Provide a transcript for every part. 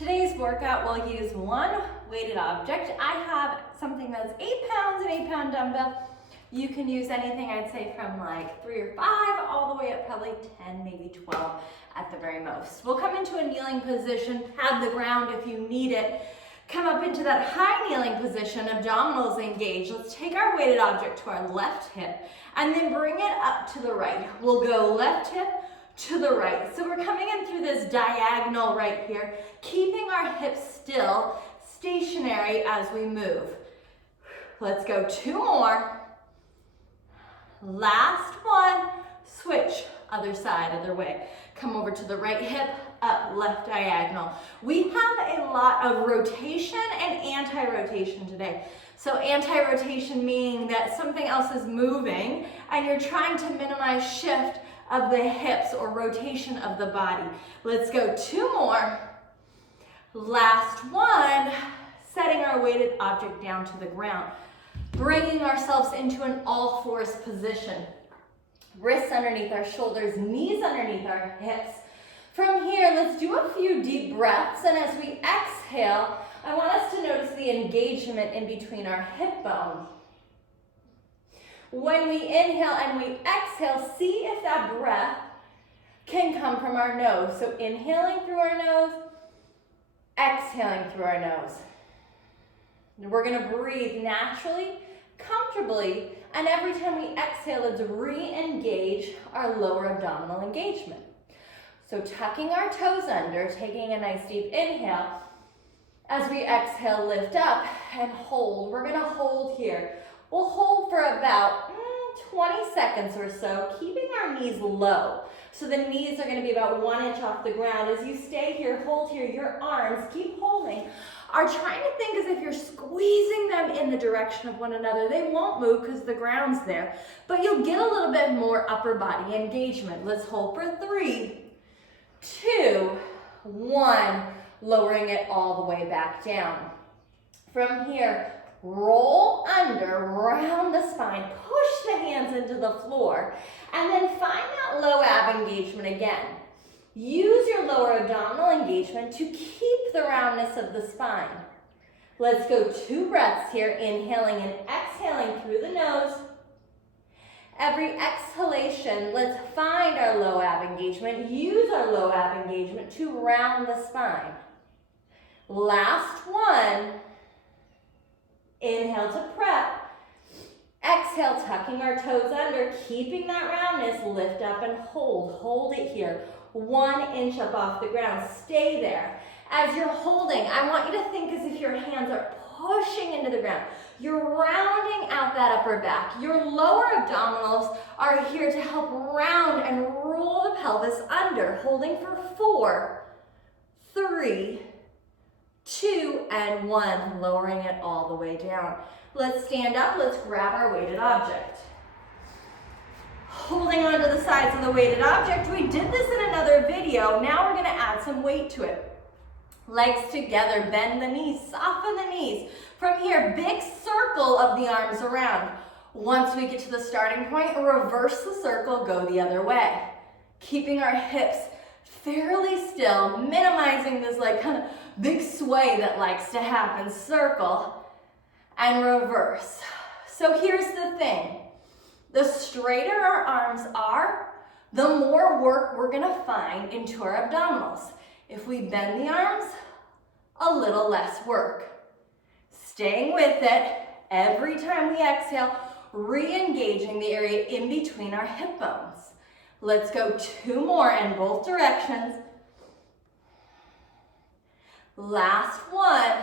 Today's workout will use one weighted object. I have something that's 8 pounds, an 8-pound dumbbell. You can use anything, I'd say from like 3 or 5 all the way up probably 10, maybe 12 at the very most. We'll come into a kneeling position, pad the ground if you need it. Come up into that high kneeling position, abdominals engaged. Let's take our weighted object to our left hip and then bring it up to the right. We'll go left hip to the right. So we're coming in through this diagonal right here, keeping our hips still, stationary as we move. Let's go 2 more. Last one. Switch, other side, other way. Come over to the right hip, up, left diagonal. We have a lot of rotation and anti-rotation today. So anti-rotation meaning that something else is moving and you're trying to minimize shift of the hips or rotation of the body. Let's go 2 more. Last one, setting our weighted object down to the ground, bringing ourselves into an all fours position. Wrists underneath our shoulders, knees underneath our hips. From here, let's do a few deep breaths, and as we exhale, I want us to notice the engagement in between our hip bones. When we inhale and we exhale, see if that breath can come from our nose. So inhaling through our nose, exhaling through our nose. We're going to breathe naturally, comfortably, and every time we exhale, let's re-engage our lower abdominal engagement. So tucking our toes under, taking a nice deep inhale. As we exhale, lift up and hold. We're going to hold here. We'll hold for about 20 seconds or so, keeping our knees low. So the knees are going to be about 1 inch off the ground. As you stay here, hold here, your arms, keep holding, are trying to think as if you're squeezing them in the direction of one another. They won't move because the ground's there, but you'll get a little bit more upper body engagement. Let's hold for 3, 2, 1, lowering it all the way back down. From here, roll under, round the spine, push the hands into the floor, and then find that low ab engagement again. Use your lower abdominal engagement to keep the roundness of the spine. Let's go 2 breaths here, inhaling and exhaling through the nose. Every exhalation, let's find our low ab engagement. Use our low ab engagement to round the spine. Last one. Inhale to prep. Exhale, tucking our toes under, keeping that roundness, lift up and hold. Hold it here, 1 inch up off the ground. Stay there. As you're holding, I want you to think as if your hands are pushing into the ground. You're rounding out that upper back. Your lower abdominals are here to help round and roll the pelvis under. Holding for 4, 3, 2, and 1, lowering it all the way down. Let's stand up, let's grab our weighted object. Holding onto the sides of the weighted object, we did this in another video. Now we're gonna add some weight to it. Legs together, bend the knees, soften the knees. From here, big circle of the arms around. Once we get to the starting point, reverse the circle, go the other way. Keeping our hips fairly still, minimizing this like kind of big sway that likes to happen. Circle and reverse. So here's the thing. The straighter our arms are, the more work we're gonna find into our abdominals. If we bend the arms, a little less work. Staying with it, every time we exhale, re-engaging the area in between our hip bones. Let's go 2 more in both directions. Last one.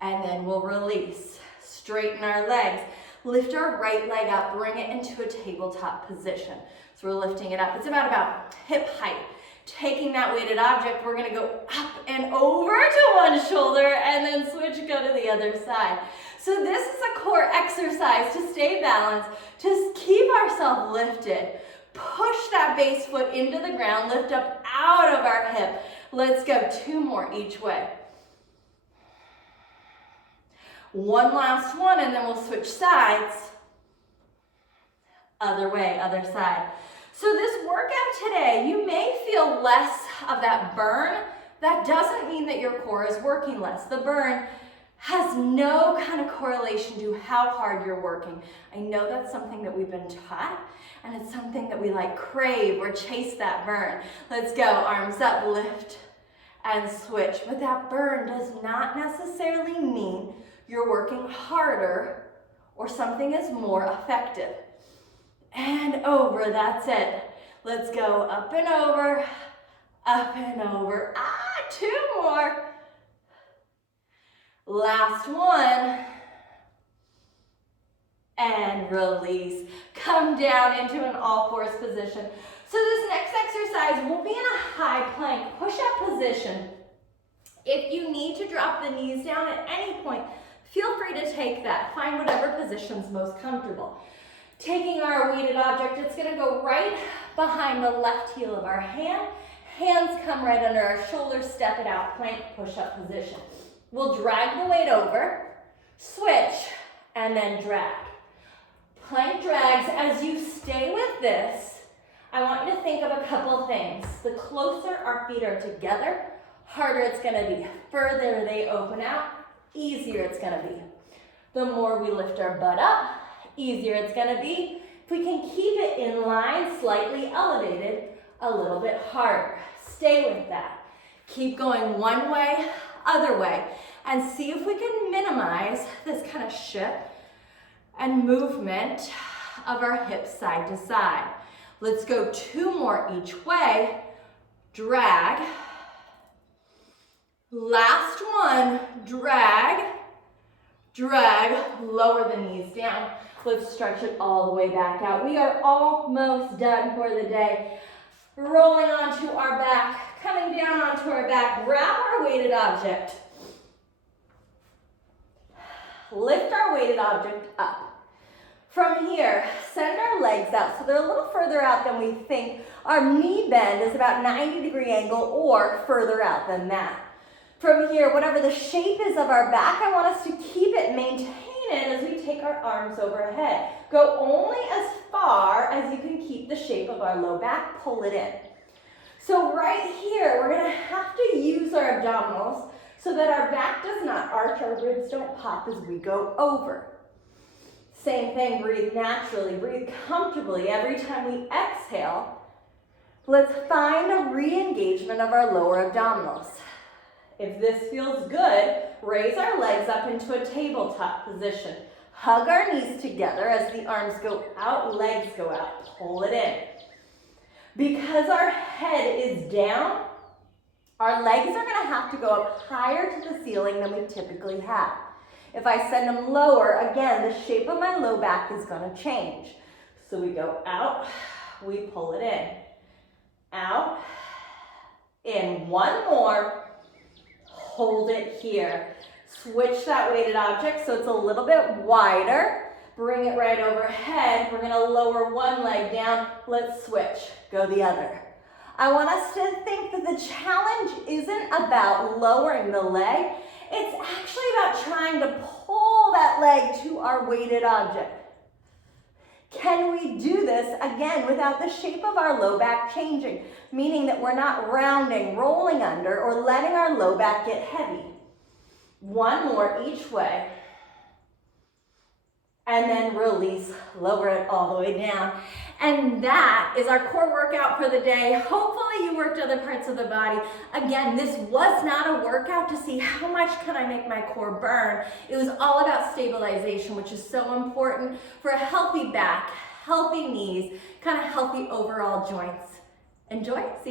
And then we'll release. Straighten our legs. Lift our right leg up, bring it into a tabletop position. So we're lifting it up. It's about hip height. Taking that weighted object, we're gonna go up and over to one shoulder and then switch, go to the other side. So this is a core exercise to stay balanced, to keep ourselves lifted. Push that base foot into the ground, lift up out of our hip. Let's go 2 more each way. 1 last one, and then we'll switch sides. Other way, other side. So this workout today, you may feel less of that burn. That doesn't mean that your core is working less. The burn has no kind of correlation to how hard you're working. I know that's something that we've been taught, and it's something that we like crave or chase that burn. Let's go, arms up, lift and switch. But that burn does not necessarily mean you're working harder or something is more effective. And over, that's it. Let's go up and over, up and over. 2 more. Last one. And release. Come down into an all-fours position. So this next exercise will be in a high plank push-up position. If you need to drop the knees down at any point, feel free to take that. Find whatever position's most comfortable. Taking our weighted object, it's going to go right behind the left heel of our hand. Hands come right under our shoulders, step it out, plank push-up position. We'll drag the weight over, switch, and then drag. Plank drags. As you stay with this, I want you to think of a couple things. The closer our feet are together, harder it's going to be. Further they open out, easier it's going to be. The more we lift our butt up, easier it's going to be. If we can keep it in line, slightly elevated, a little bit harder. Stay with that. Keep going one way, other way, and see if we can minimize this kind of shift and movement of our hips side to side. Let's go 2 more each way. Drag. Last one, drag, drag, lower the knees down. Let's stretch it all the way back out. We are almost done for the day. Rolling onto our back, coming down onto our back, grab our weighted object. Lift our weighted object up. From here, send our legs out so they're a little further out than we think. Our knee bend is about 90-degree angle or further out than that. From here, whatever the shape is of our back, I want us to keep it, maintain it as we take our arms overhead. Go only as far as you can keep the shape of our low back, pull it in. So right here, we're gonna have to use our abdominals so that our back does not arch, our ribs don't pop as we go over. Same thing, breathe naturally, breathe comfortably. Every time we exhale, let's find a re-engagement of our lower abdominals. If this feels good, raise our legs up into a tabletop position. Hug our knees together as the arms go out, legs go out. Pull it in. Because our head is down, our legs are going to have to go up higher to the ceiling than we typically have. If I send them lower, again, the shape of my low back is going to change. So we go out, we pull it in. Out, in. One more. Hold it here. Switch that weighted object so it's a little bit wider. Bring it right overhead. We're going to lower one leg down. Let's switch. Go the other. I want us to think that the challenge isn't about lowering the leg. It's actually about trying to pull that leg to our weighted object. Can we do this, again, without the shape of our low back changing? Meaning that we're not rounding, rolling under, or letting our low back get heavy. One more each way. And then release, lower it all the way down. And that is our core workout for the day. Hopefully you worked other parts of the body. Again, this was not a workout to see how much can I make my core burn. It was all about stabilization, which is so important for a healthy back, healthy knees, kind of healthy overall joints. Enjoy. See you.